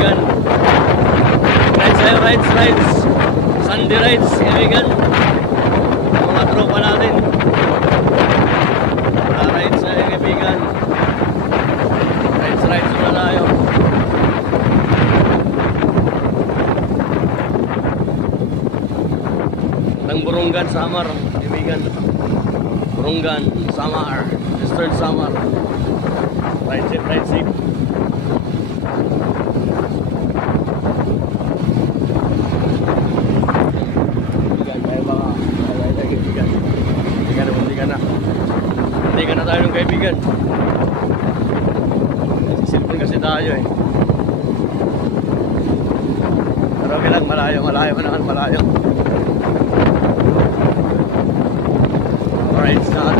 kaibigan. Rides tayo, rides. Sunday rides, kaibigan. Mga tropa natin. Mga rides tayo, kaibigan. Rides na tayo. Ang Burungan, Samar, kaibigan. Burungan, Samar, Eastern Samar. Ride safe. Hindi ka na tayo ng kaibigan. Simple kasi tayo eh. Pero okay lang, malayo ka naman, malayo. Alright, start.